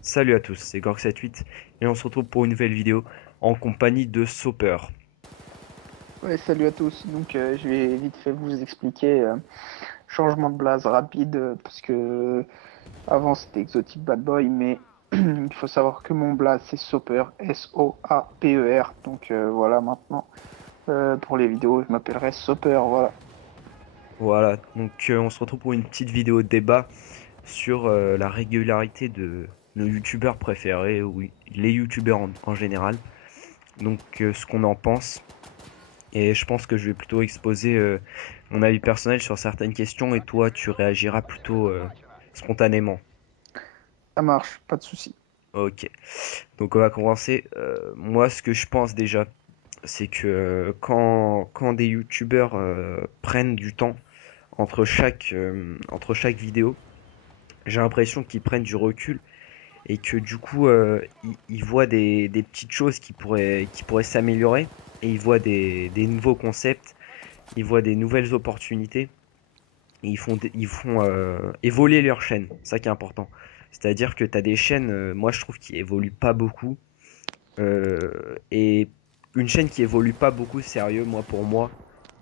Salut à tous, c'est Gorg78 et on se retrouve pour une nouvelle vidéo en compagnie de Soper. Ouais, salut à tous. Donc, je vais vite fait vous expliquer changement de blaze rapide parce que avant c'était Exotic Bad Boy, mais il faut savoir que mon blaze c'est Soper, S-O-A-P-E-R. Donc voilà, maintenant pour les vidéos, je m'appellerai Soper. Voilà. Voilà, donc on se retrouve pour une petite vidéo de débat sur la régularité de nos youtubeurs préférés, ou les youtubeurs en général. Donc ce qu'on en pense. Et je pense que je vais plutôt exposer mon avis personnel sur certaines questions et toi tu réagiras plutôt spontanément. Ça marche, pas de souci. Ok, donc on va commencer. Moi ce que je pense déjà, c'est que quand des youtubeurs prennent du temps entre chaque vidéo, j'ai l'impression qu'ils prennent du recul et que du coup ils voient des petites choses qui pourraient s'améliorer et ils voient des nouveaux concepts, ils voient des nouvelles opportunités et ils font évoluer leur chaîne, c'est ça qui est important. C'est-à-dire que tu as des chaînes, moi je trouve, qui évoluent pas beaucoup. Et une chaîne qui évolue pas beaucoup, sérieux, pour moi,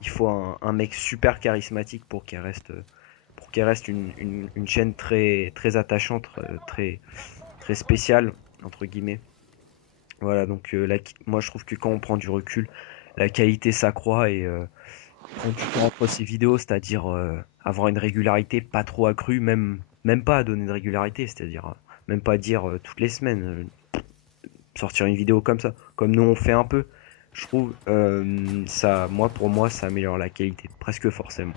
il faut un mec super charismatique pour qu'elle reste une chaîne très attachante, très spéciale, entre guillemets. Voilà, donc moi je trouve que quand on prend du recul, la qualité s'accroît et prendre du temps entre ces vidéos, c'est-à-dire avoir une régularité pas trop accrue, même pas à donner de régularité, c'est-à-dire même pas dire toutes les semaines, sortir une vidéo comme ça, comme nous on fait un peu, je trouve, ça, pour moi, ça améliore la qualité, presque forcément.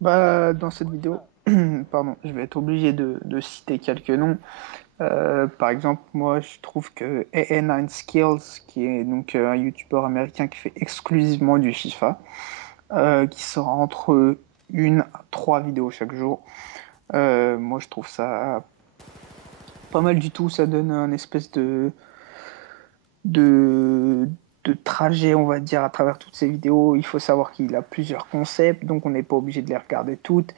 Bah, dans cette vidéo, pardon, je vais être obligé de citer quelques noms. Par exemple, moi, je trouve que AA9 Skills, qui est donc un YouTuber américain qui fait exclusivement du FIFA, qui sort entre une à trois vidéos chaque jour. Moi, je trouve ça pas mal du tout. Ça donne un espèce de, de trajet, on va dire, à travers toutes ces vidéos. Il faut savoir qu'il a plusieurs concepts, donc on n'est pas obligé de les regarder toutes.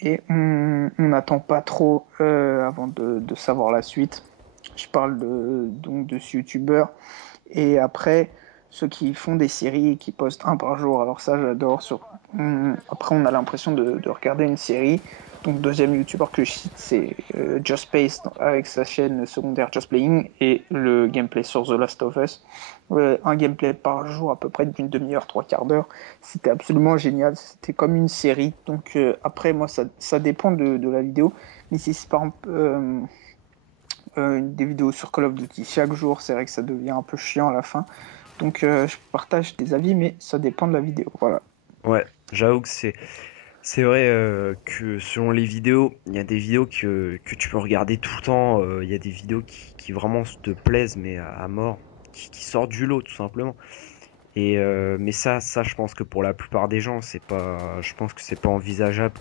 Et on n'attend pas trop avant de savoir la suite. Je parle donc de ce youtubeur. Et après, ceux qui font des séries et qui postent un par jour, alors ça j'adore. Après, on a l'impression de regarder une série. Donc, deuxième youtubeur que je cite, c'est Just Space avec sa chaîne secondaire Just Playing et le gameplay sur The Last of Us. Un gameplay par jour, à peu près d'une demi-heure, trois quarts d'heure. C'était absolument génial. C'était comme une série. Donc, après, moi, ça dépend de la vidéo. Mais si c'est par exemple des vidéos sur Call of Duty chaque jour, c'est vrai que ça devient un peu chiant à la fin. Donc je partage des avis, mais ça dépend de la vidéo. Voilà. Ouais, j'avoue que c'est vrai que selon les vidéos, il y a des vidéos que tu peux regarder tout le temps, il y a des vidéos qui vraiment te plaisent, mais à mort, qui sortent du lot, tout simplement. Et mais ça, je pense que pour la plupart des gens, c'est pas, je pense que c'est pas envisageable.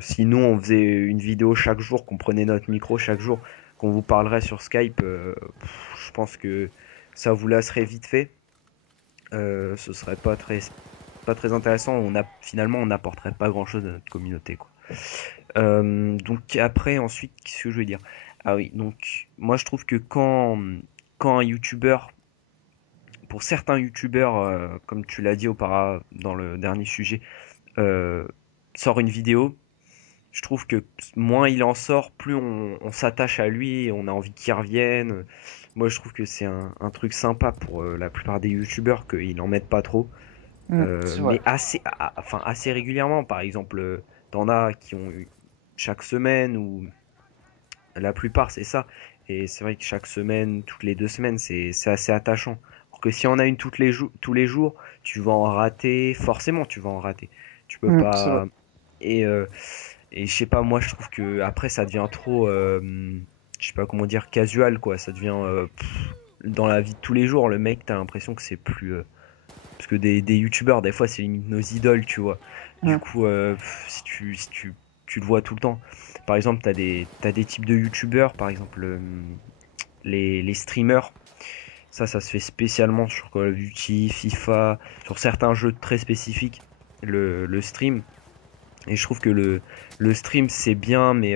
Sinon, on faisait une vidéo chaque jour, qu'on prenait notre micro chaque jour, qu'on vous parlerait sur Skype. Je pense que ça vous lasserait vite fait. Ce serait pas très intéressant. Finalement, on n'apporterait pas grand-chose à notre communauté, quoi. Donc après, ensuite, qu'est-ce que je veux dire? Ah oui, donc moi je trouve que quand un YouTuber, pour certains YouTubers, comme tu l'as dit auparavant dans le dernier sujet, euh, sort une vidéo, je trouve que moins il en sort, plus on s'attache à lui et on a envie qu'il revienne. Moi, je trouve que c'est un truc sympa pour la plupart des youtubeurs qu'ils n'en mettent pas trop, C'est vrai. mais enfin, assez régulièrement. Par exemple, t'en as qui ont eu chaque semaine ou la plupart, c'est ça. Et c'est vrai que chaque semaine, toutes les 2 semaines, c'est assez attachant. Alors que si on a une tous les jours, tu vas en rater, forcément, tu vas en rater. Tu peux C'est vrai. pas. Et et je sais pas, moi je trouve que après ça devient trop, je sais pas comment dire, casual quoi. Ça devient dans la vie de tous les jours. Le mec, t'as l'impression que c'est plus, parce que des youtubeurs, des fois c'est limite nos idoles, tu vois. Du Mm. coup, tu le vois tout le temps. Par exemple, t'as des types de youtubeurs, par exemple les streamers. Ça se fait spécialement sur Call of Duty, FIFA, sur certains jeux très spécifiques. Le stream. Et je trouve que le stream c'est bien, mais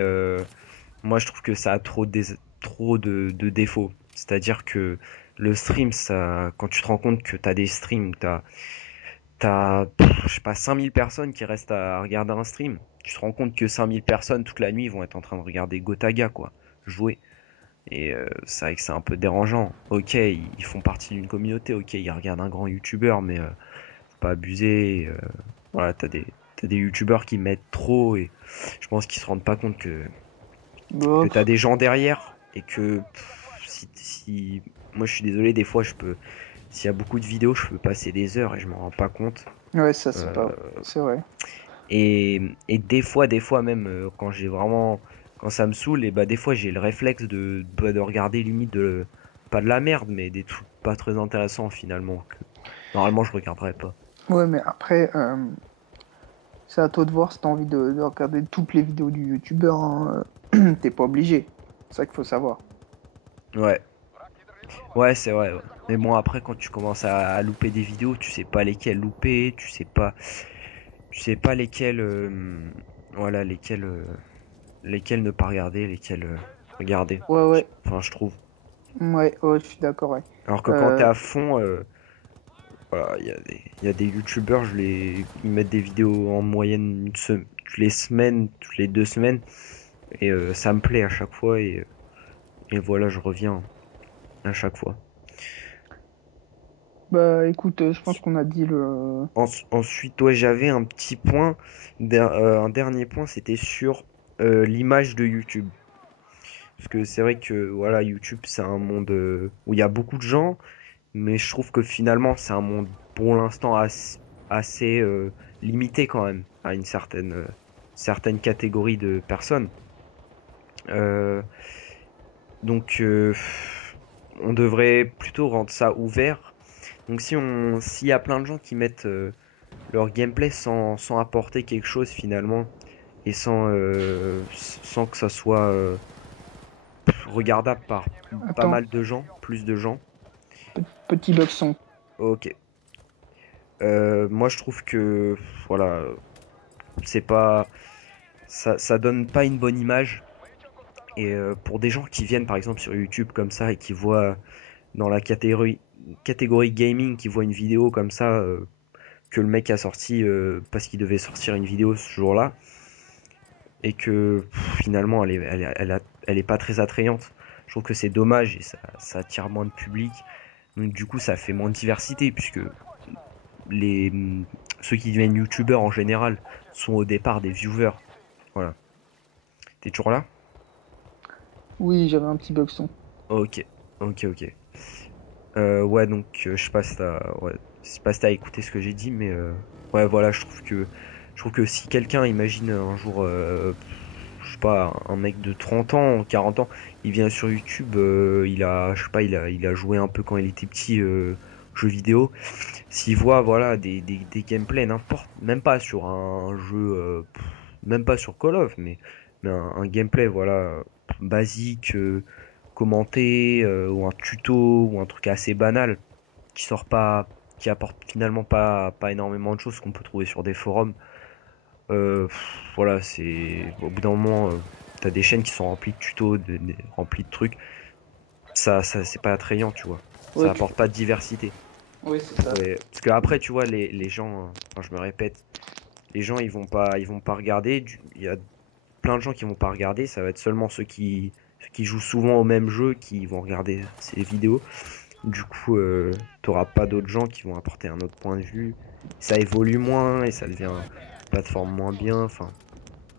moi je trouve que ça a trop de défauts. C'est-à-dire que le stream, ça, quand tu te rends compte que t'as des streams, je sais pas, 5000 personnes qui restent à regarder un stream. Tu te rends compte que 5000 personnes toute la nuit vont être en train de regarder Gotaga, quoi, jouer. Et c'est vrai que c'est un peu dérangeant. Ok, ils font partie d'une communauté, ok, ils regardent un grand youtubeur, mais faut pas abuser. Voilà, t'as des youtubeurs qui mettent trop et je pense qu'ils se rendent pas compte que t'as Bof. des gens derrière et que moi je suis désolé, des fois je peux, s'il y a beaucoup de vidéos, je peux passer des heures et je m'en rends pas compte. Ouais, ça c'est Euh, pas. C'est vrai. et des fois même quand j'ai vraiment, quand ça me saoule, et bah des fois j'ai le réflexe de regarder limite pas de la merde, mais des trucs pas très intéressants finalement que normalement je regarderais pas. Ouais, mais après, c'est à toi de voir si t'as envie de regarder toutes les vidéos du youtubeur, hein. T'es pas obligé. C'est ça qu'il faut savoir. Ouais, ouais c'est vrai. Ouais. Mais bon après quand tu commences à louper des vidéos, tu sais pas lesquelles louper, tu sais pas lesquelles, voilà lesquelles ne pas regarder, lesquelles regarder. Ouais, ouais. Enfin je trouve. Ouais, ouais, je suis d'accord, ouais. Alors que quand t'es Euh, à fond, voilà, il y a des youtubeurs, ils mettent des vidéos en moyenne toutes les semaines, toutes les 2 semaines, et ça me plaît à chaque fois, et voilà, je reviens à chaque fois. Bah écoute, je pense qu'on a dit le. Ensuite, ouais, j'avais un petit point, un dernier point, c'était sur l'image de YouTube. Parce que c'est vrai que voilà, YouTube, c'est un monde où il y a beaucoup de gens, mais je trouve que finalement, c'est un monde pour l'instant assez limité quand même à une certaine catégorie de personnes. Euh, donc, on devrait plutôt rendre ça ouvert. Donc, s'il y a plein de gens qui mettent leur gameplay sans apporter quelque chose finalement et sans que ça soit regardable par pas Attends, mal de gens, plus de gens. petit bug son. Ok. Moi, je trouve que voilà, c'est pas, ça donne pas une bonne image. Et pour des gens qui viennent par exemple sur YouTube comme ça et qui voient dans la catégorie gaming, qui voient une vidéo comme ça que le mec a sorti parce qu'il devait sortir une vidéo ce jour-là et que finalement elle est pas très attrayante. Je trouve que c'est dommage et ça attire moins de public. Donc du coup ça fait moins de diversité puisque les ceux qui deviennent youtubeurs en général sont au départ des viewers. Voilà. T'es toujours là? Oui, j'avais un petit bug son. Ok, ok. Ouais, donc je sais pas si t'as écouté ce que j'ai dit, mais ouais, voilà, je trouve que si quelqu'un imagine un jour, je sais pas, un mec de 30 ans, 40 ans, il vient sur YouTube, je sais pas, il a joué un peu quand il était petit, jeux vidéo. S'il voit, voilà, des gameplays, n'importe, même pas sur un jeu, même pas sur Call of, mais un gameplay, voilà, basique, commenté, ou un tuto, ou un truc assez banal, qui sort pas, qui apporte finalement pas énormément de choses qu'on peut trouver sur des forums. Voilà, au bout d'un moment, t'as des chaînes qui sont remplies de tutos, remplies de trucs. Ça, c'est pas attrayant, tu vois. Ça Ouais, apporte pas de diversité. oui, c'est ça. Ouais, parce que après, tu vois, les gens, enfin, je me répète, les gens, ils vont pas regarder. Il y a plein de gens qui vont pas regarder. Ça va être seulement ceux qui jouent souvent au même jeu qui vont regarder ces vidéos. Du coup, t'auras pas d'autres gens qui vont apporter un autre point de vue. Ça évolue moins et ça devient une plateforme moins bien. Enfin,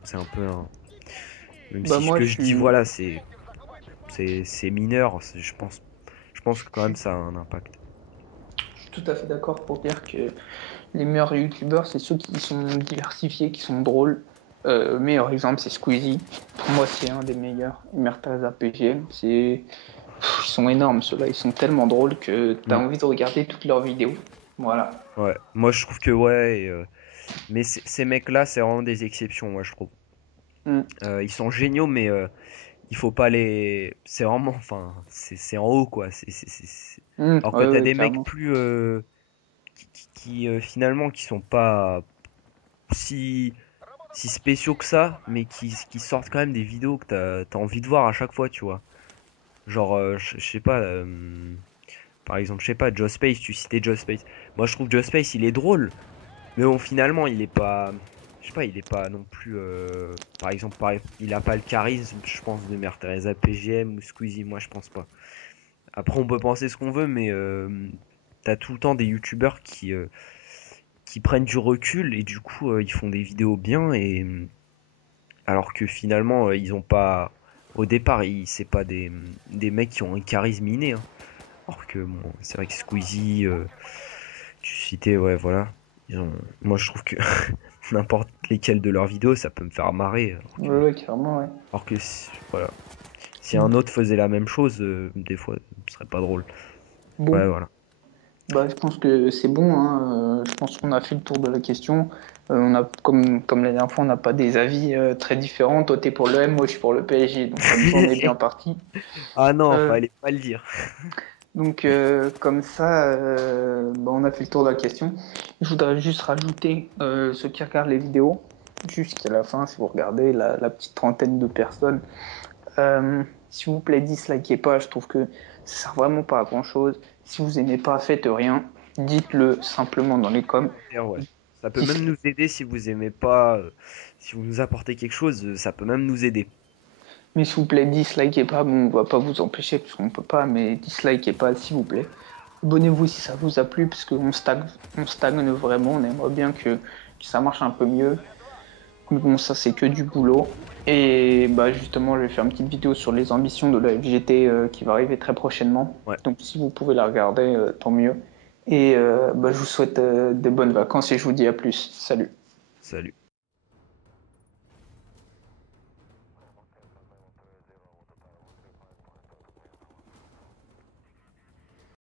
c'est un peu un. Même Bah si ce moi, que je je dis, suis, voilà, c'est mineur. Je pense que quand je même suis ça a un impact. tout à fait d'accord pour dire que les meilleurs youtubeurs, c'est ceux qui sont diversifiés, qui sont drôles. Meilleur exemple, c'est Squeezie. Pour moi, c'est un des meilleurs. Mertaz APGM, ils sont énormes, ceux-là. Ils sont tellement drôles que t'as Hmm. envie de regarder toutes leurs vidéos. Voilà. Ouais, moi je trouve que ouais, mais ces mecs-là, c'est vraiment des exceptions, moi je trouve. Mm. Ils sont géniaux, mais il faut pas les. C'est vraiment, enfin, c'est en haut quoi. Mm. Alors que Ouais, t'as ouais, des mecs clairement. plus finalement qui sont pas si. si spéciaux que ça, mais qui sortent quand même des vidéos que t'as envie de voir à chaque fois, tu vois. Genre, je sais pas, par exemple, je sais pas, Joe Space, tu citais Joe Space. Moi, je trouve Joe Space, il est drôle, mais bon, finalement, il est pas, je sais pas, il est pas non plus, par exemple, il a pas le charisme, je pense, de Mère Teresa PGM ou Squeezie, moi, je pense pas. Après, on peut penser ce qu'on veut, mais t'as tout le temps des youtubeurs qui prennent du recul et du coup, ils font des vidéos bien et alors que finalement, ils ont pas, au départ, c'est pas des mecs qui ont un charisme inné, hein. Alors que bon, c'est vrai que Squeezie, tu citais, ouais, voilà. Ils ont... Moi, je trouve que n'importe lesquelles de leurs vidéos, ça peut me faire marrer. Ouais, ouais, carrément, ouais. Voilà. Si un autre faisait la même chose, des fois, ce serait pas drôle. Ouais, Bon, voilà. bah, je pense que c'est bon, hein. Je pense qu'on a fait le tour de la question. On a, comme la dernière fois, on n'a pas des avis très différents. Toi, t'es pour le M, moi, je suis pour le PSG. Donc, comme ça, on est bien parti. Ah non, Euh, fallait pas le dire. comme ça, bah, on a fait le tour de la question. Je voudrais juste rajouter ceux qui regardent les vidéos jusqu'à la fin, si vous regardez la petite trentaine de personnes. S'il vous plaît, dislikez pas. Je trouve que ça sert vraiment pas à grand chose. Si vous aimez pas, faites rien. Dites-le simplement dans les coms. Et ouais. Ça peut même Dis- nous aider si vous aimez pas, si vous nous apportez quelque chose, ça peut même nous aider. Mais s'il vous plaît, dislikez pas. Bon, on va pas vous empêcher parce qu'on peut pas, mais dislikez pas, s'il vous plaît. Abonnez-vous si ça vous a plu, parce on stagne vraiment. On aimerait bien que ça marche un peu mieux. Mais bon, ça c'est que du boulot. Et bah justement, je vais faire une petite vidéo sur les ambitions de la FGT qui va arriver très prochainement. Ouais, Donc si vous pouvez la regarder, tant mieux. Et bah, je vous souhaite des bonnes vacances et je vous dis à plus. Salut. salut.